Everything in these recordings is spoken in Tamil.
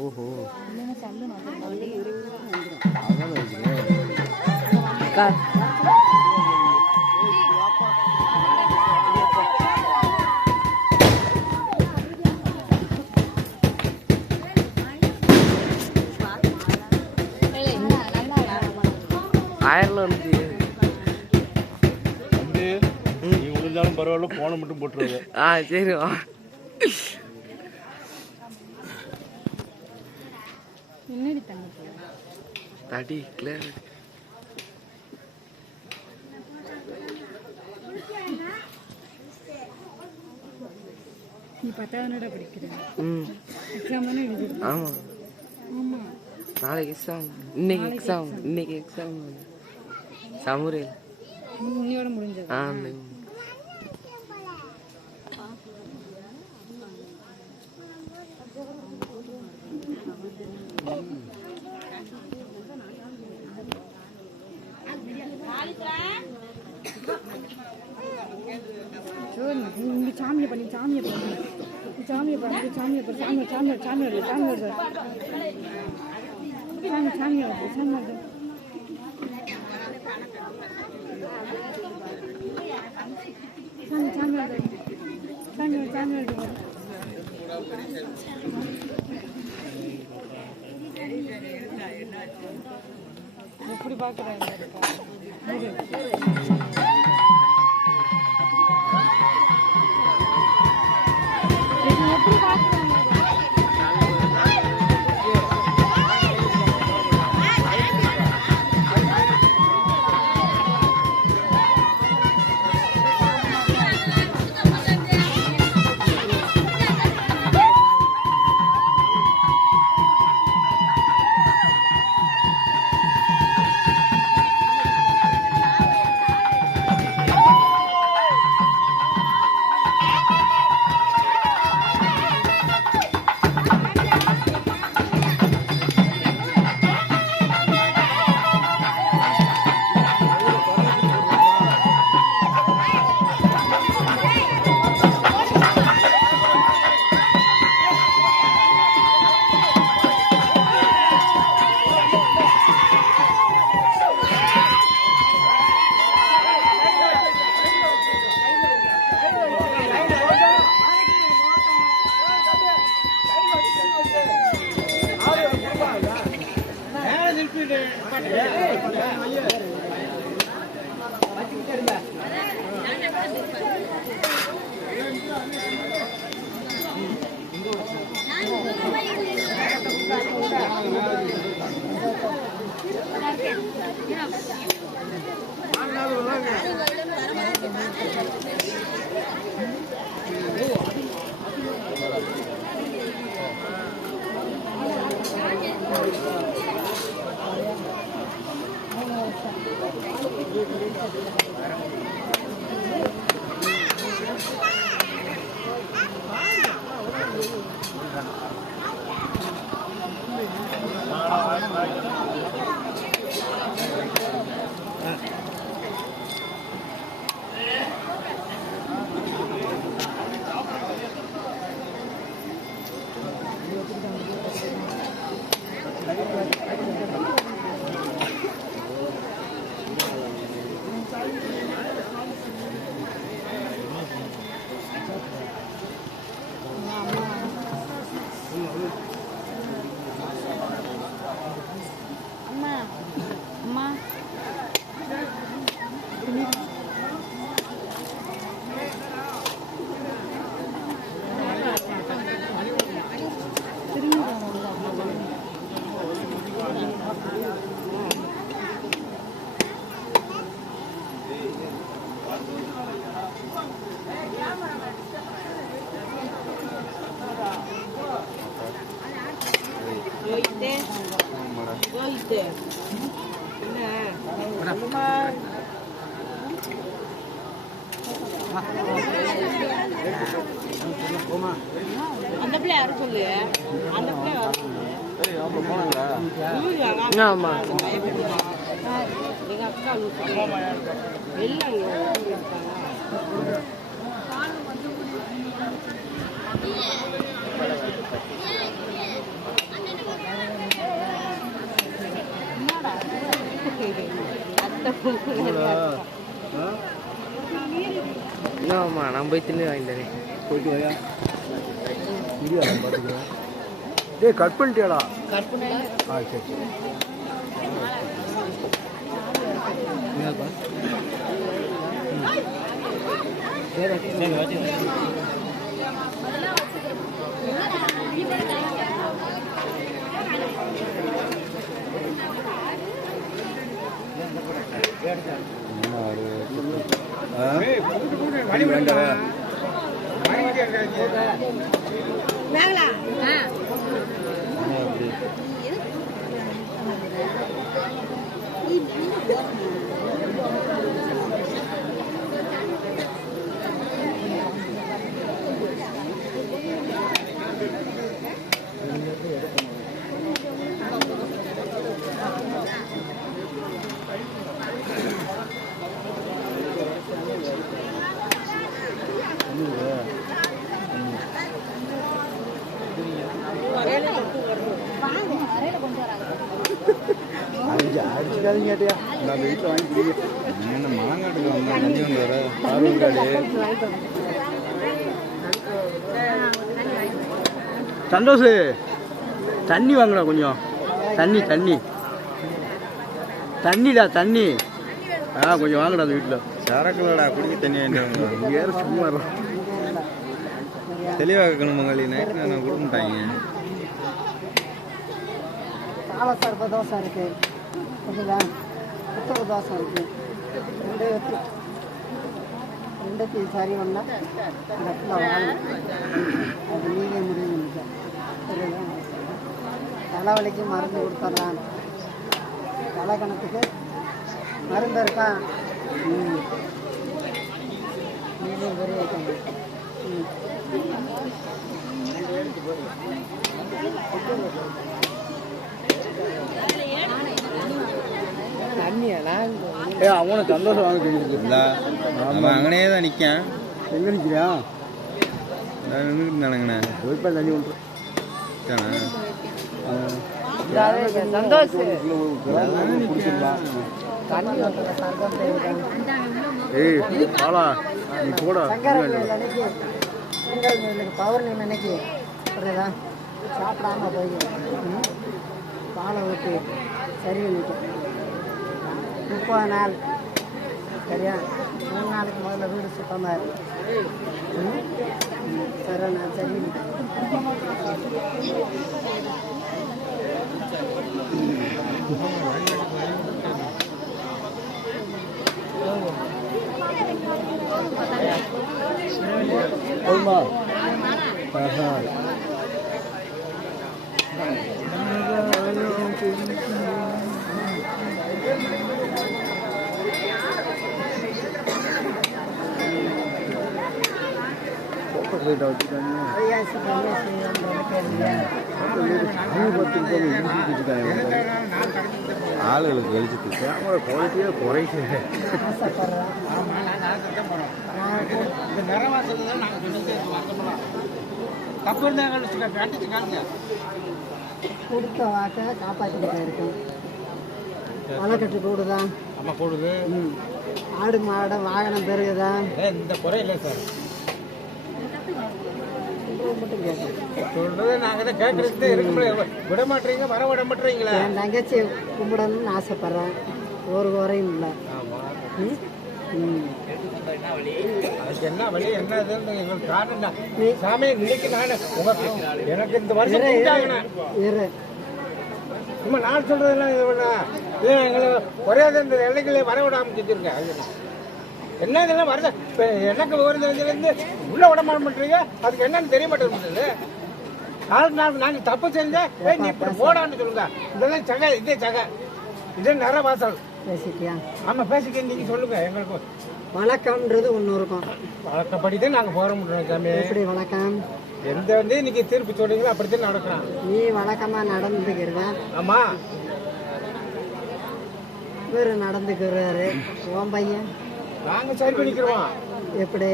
ஓஹோ அயர்லாந்து நீ விழுந்தாலும் பரவாயில்ல, போனை மட்டும் போட்டுருவாங்க. சரி தடி கிளியர் நீ 10வது படிக்கிறேன். எக்ஸாம் தானே எழுதிருக்க? ஆமா ஆமா, நாளைக்கு எக்ஸாம். இன்னைக்கு எக்ஸாம் சமுரையில். இன்னையோட முடிஞ்சது. இங்க சாமியை பண்ணி சாமியை பண்ணி சாமியை பண்ணி சாமியை பண்ணி சாமி சாமி சாமி வருது சாமி வருது சாமி சாமி வருது சாமி வருது சாமி சாமி வருது சாமி வருது சாமி வருது. எப்படி பார்க்குறாங்க Yeah. அந்த பிள்ளை யாரும் சொல்லு அந்த பிள்ளை ஆமா எங்க அக்கா எல்லாம் ஆமா நான் போய் தின்னு வாங்கிட்டேன் போயிட்டு வாயா இடியா பார்த்துக்கிறேன் டேய் கட் பண்ணிட்டியாடா கற்பனை ஆ சரி சரி என்னப்பா சரி வச்சு அடிச்சுக்காதீங்க கேட்டியா நான் வீட்டில் வாங்கி என்ன மலங்காட்டுக்கு வந்தேன் நந்தி கொண்டு வர ஆர்வங்காடு சந்தோஷ் தண்ணி வாங்கடா கொஞ்சம் தண்ணி தண்ணி தண்ணிடா தண்ணி கொஞ்சம் வாங்கடா அந்த வீட்டில் சரக்குலடா குடிக்க தண்ணி வேண்டியவங்க வேறு சும்மா தெளிவாக இருக்கணும் மங்களி நைட்டு நான் கொடுத்துட்டாங்க காலசர்ப தோசை இருக்கு ஓகேவா புத்தக தோசை இருக்கு ரெண்டுக்கு சரி ஒன்றா இந்த இடத்துல வாங்கணும் அது நீங்கள் முடிவு பண்ணிக்க சரிங்களா தலைவலிக்கு மருந்து கொடுத்துட்றான் தலைக்கணத்துக்கு மருந்து இருக்கா நீங்களும் பெரிய வைக்கணும் அவனை சந்தோஷம் வாங்க தெரிஞ்சுருக்குங்களா அவன் அங்கனே தான் நிற்கான் எங்கே நிற்கிறியா நான் நின்றுட்டு போய்ப்பா தண்ணி ஒன்று ஏய் பாலா நீ போடா பௌர்ணமி அன்னைக்கு புரியுதா சாப்பிடாம போய் பாலை ஊற்றி சரி நிற்கும் 30 நாள் சரியா 3 நாளைக்கு முதல்ல வீடு சுத்தமாக இருக்கும் சரி நான் சரி போதுமா ஆளுகளுக்கு வெளிச்சத்து கேமரா குவாலிட்டியாக குறைக்கு கொடுத்த வாக்கை காப்பாற்றிக்கிட்டே இருக்கும் வலைக்கட்டு கூடுதான் ஆமாம் கூடுது ஆடு மாடு வாகனம் பெருகுதா இந்த குறை இல்லை சார் மட்டும் கேட்கும் சொல்றது நாங்கள் தான் கேட்கறது இருக்க விட மாட்டீங்க வர விட மாட்டீங்களா என் தங்கச்சி கும்பிடணும்னு ஆசைப்பட்றேன் ஒரு குறையும் இல்லை அதுக்கு என்ன வழி என்ன இதுன்னு எங்களுக்கு காரணம் சாமி இன்னைக்கு நான் எனக்கு இந்த வருஷம் இரு சும்மா நான் சொல்றதெல்லாம் இது பண்ணா இல்லை எங்களை குறையாத இந்த எல்லைகளை வர விடாமல் செஞ்சுருக்கேன் அது என்ன இதெல்லாம் வருது இப்போ எனக்கு விவரம் தெரிஞ்சதுலேருந்து உள்ள விட மாட்டேன்றீங்க அதுக்கு என்னன்னு தெரிய மாட்டேங்குது நாங்க தப்பு செஞ்சா நீ இப்படி போடான்னு சொல்லுங்க. இதெல்லாம் சகை, இதே சகை, இதே நிற வாசல் பேசிட்டியா? ஆமா பேசிக்க. நீங்க சொல்லுங்க. எங்களுக்கு வழக்கம்ன்றது ஒன்று இருக்கும். வழக்கப்படிதான் நாங்க போற முடியும் சாமி. எப்படி வழக்கம்? எந்த வந்து இன்னைக்கு தீர்ப்பு சொல்றீங்களோ அப்படித்தான் நடக்கலாம். நீ வழக்கமா நடந்துக்கிறதா? ஆமா. இவரு நடந்துக்கிறாரு. உன் பையன் நாங்க சரி பண்ணிக்கிறோம். எப்படி?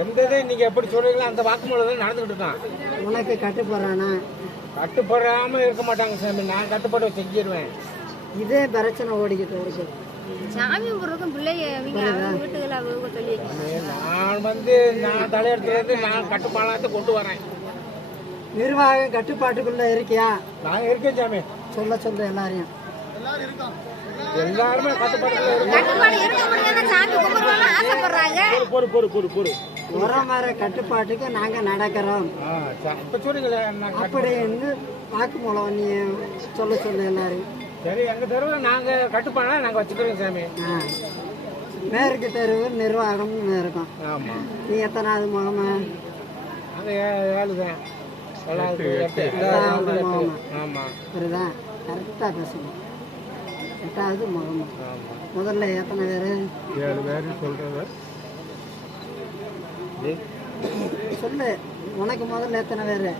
எந்த இது நீங்க எப்படி சொல்றீங்களோ அந்த வாக்குமூலம் தான் நடந்துகிட்டு இருக்கான். உனக்கு கட்டுப்படுறானா? கட்டுப்படாம இருக்க மாட்டாங்க சாமி. நான் கட்டுப்பாடு செஞ்சிருவேன். இதே பிரச்சனை ஓடிக்கிட்டு இருக்கு. சாமி கும்பிட்றதுக்கும் பிள்ளைங்க வீட்டுகளை அவங்க சொல்லி நான் வந்து நான் தலையெடுத்துலேருந்து நான் கட்டுப்பாடத்தை கொண்டு வரேன். நிர்வாகம் கட்டுப்பாட்டுக்குள்ள இருக்கியா? நான் இருக்கேன் சாமி. சொல்ல சொல்ல எல்லாரையும். எல்லாருமே கட்டுப்பாட்டுக்குள்ள உரமர கட்டுப்பாட்டுக்கு நாங்க நடக்கிறோம் இப்ப சொல்றீங்களே அப்படின்னு வாக்குமூலம் நீ சொல்ல சொல்ல எல்லாரையும். சரி, எங்க தெருவில் நாங்க கட்டுப்பாடா நாங்க வச்சுக்கிறோம் சாமி. மேற்கு தெருவு நிர்வாகம்னு இருக்கும். ஆமா. நீ எத்தனாவது முகமா? நாங்க 7 தான். 8வது முகமா? ஆமா. புரியுதா? கரெக்டா பேசணும். 8வது முகமா? முதல்ல எத்தனை பேரு? 7 பேர் சொல்றது சொல்லு. உனக்கு முதல்ல எத்தனை பேரு?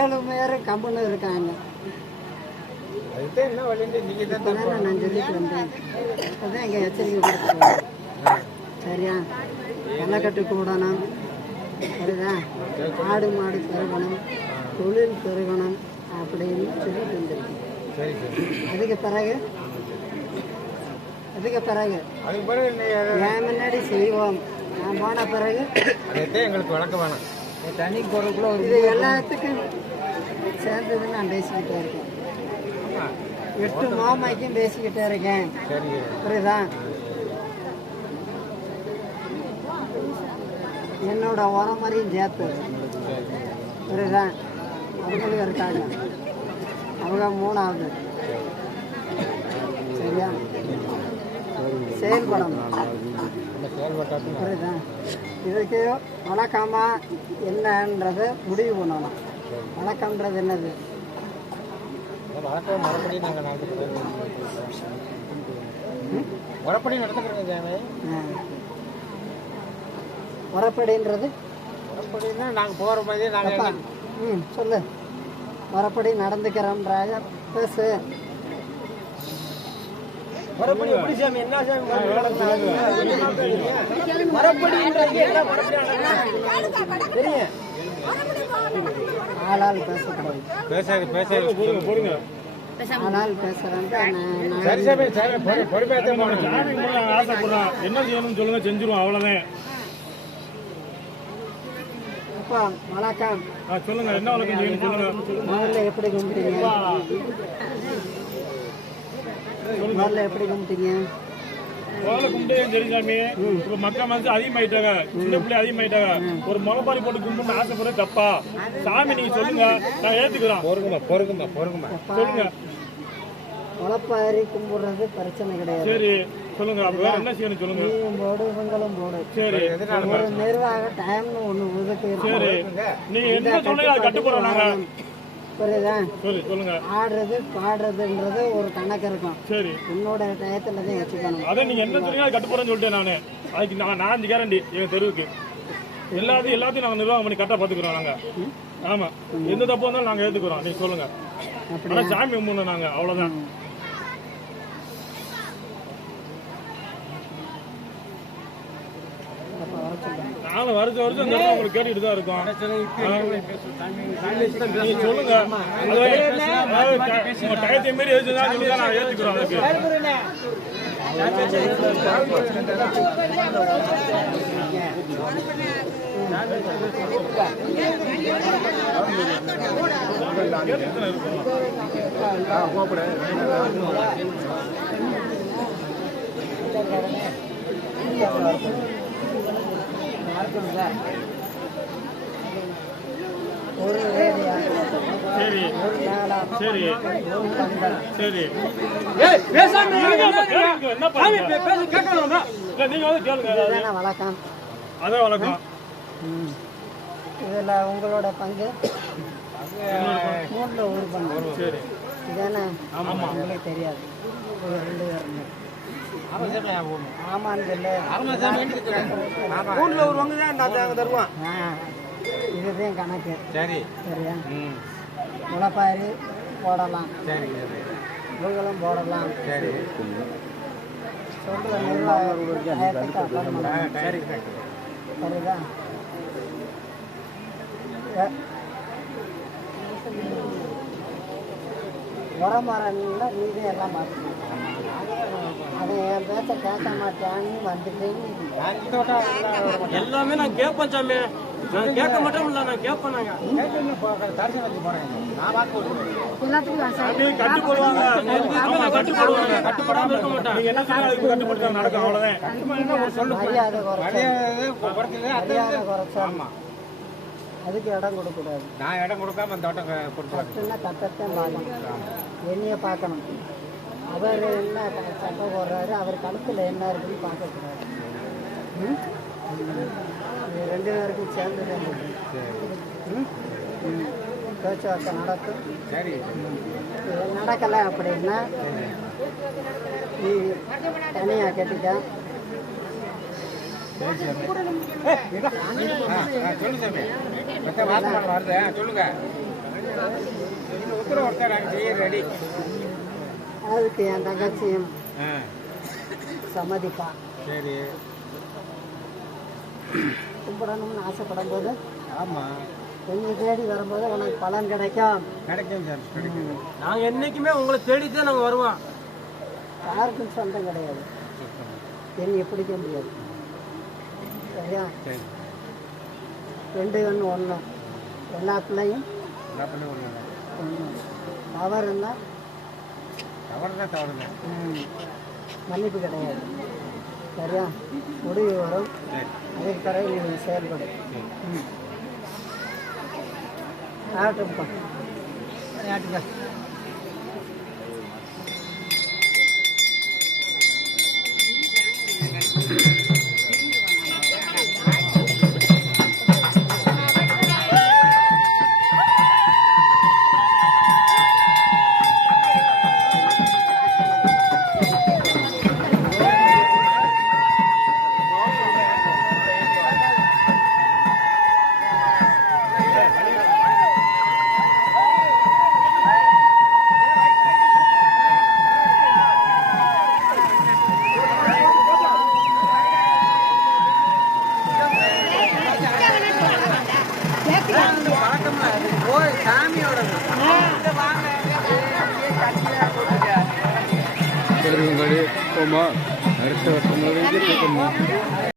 7 பேரு கம்பெனி இருக்காங்க. என்ன வழி நீங்க தான் நான் சொல்லிட்டு வந்தேன். அதான் இங்க எச்சரிக்கை கொடுத்துருவேன். சரியா? வெள்ளக்கட்டு கூடணும். சரிதா? ஆடு மாடு பெருகணும், தொழில் பெருகணும் அப்படின்னு சொல்லிட்டு வந்துருக்கேன். அதுக்கு பிறகு என் முன்னாடி செய்வோம். நான் போன பிறகு எங்களுக்கு வழக்கம் வேணாம். தனி பொருளுக்குள்ள இது எல்லாத்துக்கும் சேர்ந்தது நான் பேசிக்கிட்டே இருக்கேன். 8 மாமாய்க்கும் பேசிக்கிட்டே இருக்கேன். புரியுதா? என்னோட உரமறையும் சேர்த்து. புரியுதா? அவங்களுக்கு இருக்காங்க. அவங்க 3வது. சரியா? செயல்படணும். புரியுதா? இதுக்கு வழக்கமா என்னன்றதை முடிவு பண்ணணும். வழக்கம்ன்றது என்னது? வழக்கம் முறைப்படி நாங்கள் முறைப்படி நடத்துக்கிறோங்க சாமி. முறைப்படின்றது முறைப்படினா நாங்கள் போகிற மாதிரி நாங்கள் சொல்லு. முறைப்படி நடந்துக்கிறோம்ன்றாங்க. பேசு. முறைப்படி எப்படி சாமி? என்ன சாமி தெரியும்? ஆளால் பேசக்கூடாது. போடுங்க. ஆளால் பேசுறேன். சரி சாமி, சரி பொறுமையாக ஆசைப்படுறோம். என்ன செய்யணும்னு சொல்லுங்க, செஞ்சிருவோம். அவ்வளோதான். அப்பா வணக்கம். சொல்லுங்க, என்ன வழக்கம் செய்யணும் சொல்லுங்க. முதல்ல எப்படி கும்பிட்டீங்க? முதல்ல கும்பிட்டு சரி சாமி. இப்ப மக்கள் வந்து அதிகமாயிட்டாங்க, சின்ன பிள்ளை அதிகமாயிட்டாங்க. ஒரு முளைப்பாரி போட்டு கும்பிட்டு ஆசைப்படுறது தப்பா? சாமி நீங்க சொல்லுங்க, நான் ஏத்துக்கிறோம். சொல்லுங்க. முளைப்பாரி கும்பிடுறது பிரச்சனை கிடையாது. சரி சொல்லுங்க. அப்ப வேற என்ன செய்யணும் சொல்லுங்க. நீயும் போடு, இவங்களும் போடு. சரி. ஒரு நிர்வாக டைம்னு ஒண்ணு ஒதுக்கி. சரி, நீங்க என்ன சொல்லுங்க, அது கட்டுப்படுறோம் நாங்க. புரியுதா? சொல்லுங்க. ஆடுறது பாடுறதுன்றது ஒரு கணக்கு இருக்கும். சரி. உன்னோட டயத்துல தான் வச்சுக்கணும். அதை நீங்க என்ன சொன்னீங்க அது கட்டுப்படுறேன்னு சொல்லிட்டேன் நானு. அதுக்கு நான் 5 கேரண்டி எங்க தெருவுக்கு. எல்லாத்தையும் நாங்க நிர்வாகம் பண்ணி கரெக்டா பாத்துக்கிறோம் நாங்க. ஆமா, எந்த தப்பு வந்தாலும் நாங்க ஏத்துக்கிறோம். நீங்க சொல்லுங்க. ஆனா சாமி கும்பிடணும் நாங்க, அவ்வளவுதான். நானும் வருஷம் உங்களுக்கு கேட்டுட்டு தான் இருக்கோம். நீங்க சொல்லுங்க. உங்க டயத்தை மாரி எழுதுதான் சொல்லுங்க, நான் ஏத்துக்கிறோம். ஒரு சரி சரி சரி. என்ன பண்ணுங்க? நீங்க வந்து கேளுங்க. வழக்கம். அதான் வழக்கம். இதில் உங்களோட பங்கு 3ல் ஒரு பங்கு. சரி. இதானே? உங்களுக்கு தெரியாது. ஒரு 2 பேர் ஆமான்னு சொல்லு. ஒரு பங்கு தான் நாங்கள் தருவோம். இதுதான் கணக்கு. சரி. சரியா? முளைப்பாரி போடலாம். சரி. இவங்களும் போடலாம். சரி. சொல்கிற நிர்வாகத்துக்கு அப்புறம் சரி. சரிதா? உரமரன்னா நீதே எல்லாம் பார்த்துக்கணும். அதை என் பேச்ச கேட்க மாட்டேன்னு வந்துட்டு எல்லாமே நான் கேட்பேன் சாமி. நான் கேட்க மட்டும் இல்லை, நான் கேட்பேன். நாங்கள் எல்லாத்துக்கும் கட்டு போடுவாங்க. கட்டு போடுவாங்க. கட்டுப்படாம இருக்க மாட்டாங்க. நீங்க என்ன செய்யணும் கட்டுப்பட்டு நடக்கும் அவ்வளவுதான். மரியாதை குறைச்சா அதுக்கு இடம் கொடுக்கூடாது. நான் இடம் கொடுக்காம அந்த தோட்டம் கொடுத்து கட்டுன்னா கட்டத்தான் பார்க்கணும். என்னைய பார்க்கணும். அவர் என்ன சட்டை போடுறாரு, அவர் கழுத்தில் என்ன இருக்குன்னு பார்க்கக்கூடாது. இது 2 பேருக்கும் சேர்ந்து தான் பேச்சுவார்த்தை நடக்கும். சரி. நடக்கலை அப்படின்னா நீ தனியாக கட்டிக்க. சொல்லு சாமி. வருது சொல்லுங்க. உத்தரவு ஒருத்தர் நாங்கள் செய்ய ரெடி. அதுக்கு என் தங்கச்சியும் சம்மதிப்பா. சரி. கும்பிடணும்னு ஆசைப்படும் போது ஆமாம் என்னை தேடி வரும்போது உனக்கு பலன் கிடைக்கும். கிடைக்கும் சார். கிடைக்கும். நாங்கள் என்றைக்குமே உங்களை தேடி தான் நாங்கள் வருவோம். யாருக்கும் சொந்தம் கிடையாது. என்னைய பிடிக்க முடியாது. சரியா? சரி. 2 ஒன்று ஒன்று. எல்லா பிள்ளையும் என்ன பண்ணி ஒன்று ஒன்று. தவறு இருந்தால் தவறுதான். மன்னிப்பு கிடையாது. சரியா? முடிவு வரும். அதுக்கு பிறகு நீ செயல்படும். ஆகட்டும்ப்பா. ஆட்டுக்கா. போமா அடுத்த வருஷம்